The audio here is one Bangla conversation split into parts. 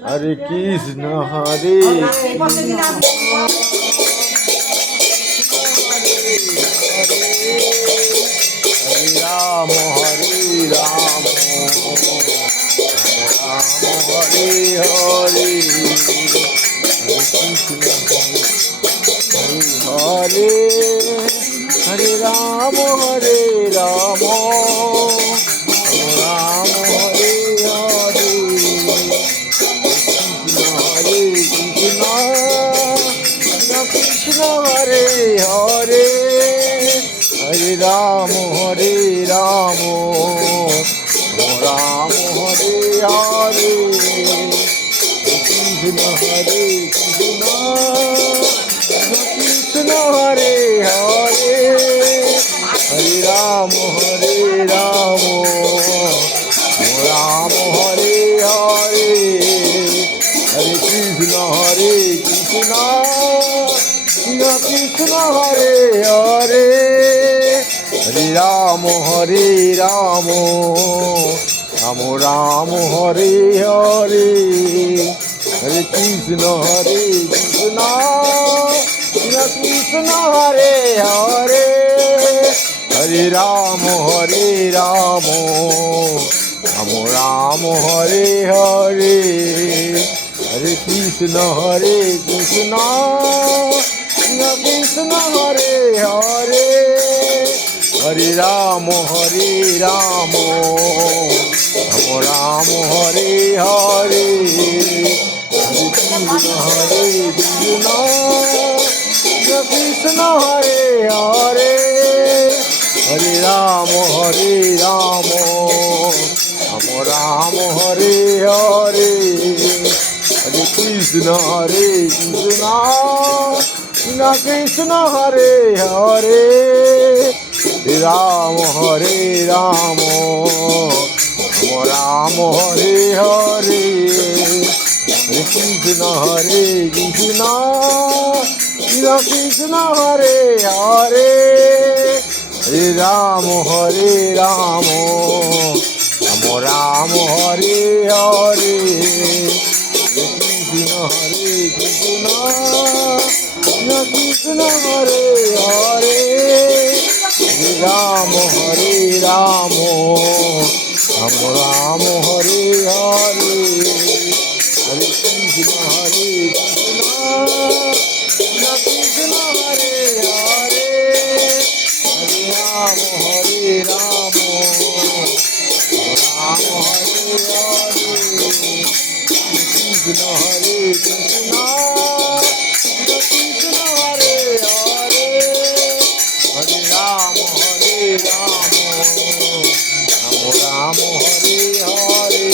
হরে কৃষ্ণ হরে হরে রাম হরে রাম রাম হরে হরে হরে হরে রাম হরে রাম রাম হরে হরে কৃষ্ণ হরে হরে হরে রাম হরে রাম রাম হরে হরে কৃষ্ণ হরে কৃষ্ণ কৃষ্ণ হরে হরে হরে রাম হরে রাম রাম হরে হরে হরে কৃষ্ণ কৃষ্ণ কৃষ্ণ হরে হরে হরে রাম হরে রাম রাম রাম হরে হরে হরে কৃষ্ণ কৃষ্ণ কৃষ্ণ হরে হরে হরে রাম হরে রাম রাম রাম হরে হরে হরে কৃষ্ণ কৃষ্ণ কৃষ্ণ হরে হরে হরে রাম হরে রাম রাম রাম হরে হরে হরে কৃষ্ণ কৃষ্ণ হরে হরে হরে রাম হরে রাম রাম রাম হরে হরে হরে কৃষ্ণ কৃষ্ণ কৃষ্ণ হরে হরে রাম হরে রাম রাম হরে হরে হরে কৃষ্ণ কৃষ্ণ কৃষ্ণ হরে হরে হরে রাম হরে রাম রাম রাম হরে হরে কৃষ্ণ কৃষ্ণ কৃষ্ণ হরে হরে হরে রাম হরে রাম রাম রাম হরে হরে হরে কৃষ্ণ কৃষ্ণ কৃষ্ণ হরে হরে হরে রাম হরে রাম রাম হরে হরে কৃষ্ণ কৃষ্ণ কৃষ্ণ হরে হরে হরে রাম হরে রাম রাম রাম হরে হরে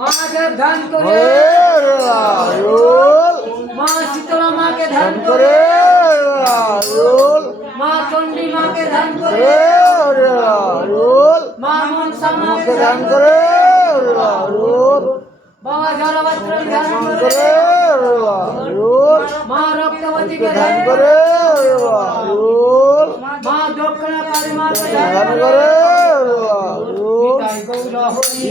মাকে ধ্যান করে মা শীতলা মাকে ধ্যান করে মা চণ্ডী মাকে ধ্যান করে মা মনসা মাকে ধ্যান করে বাবা জলভদ্র ধ্যান করে মা রক্তবতীকে ধ্যান করে মা দক্ষিণাকালী মাকে ধ্যান করে গৌর হরি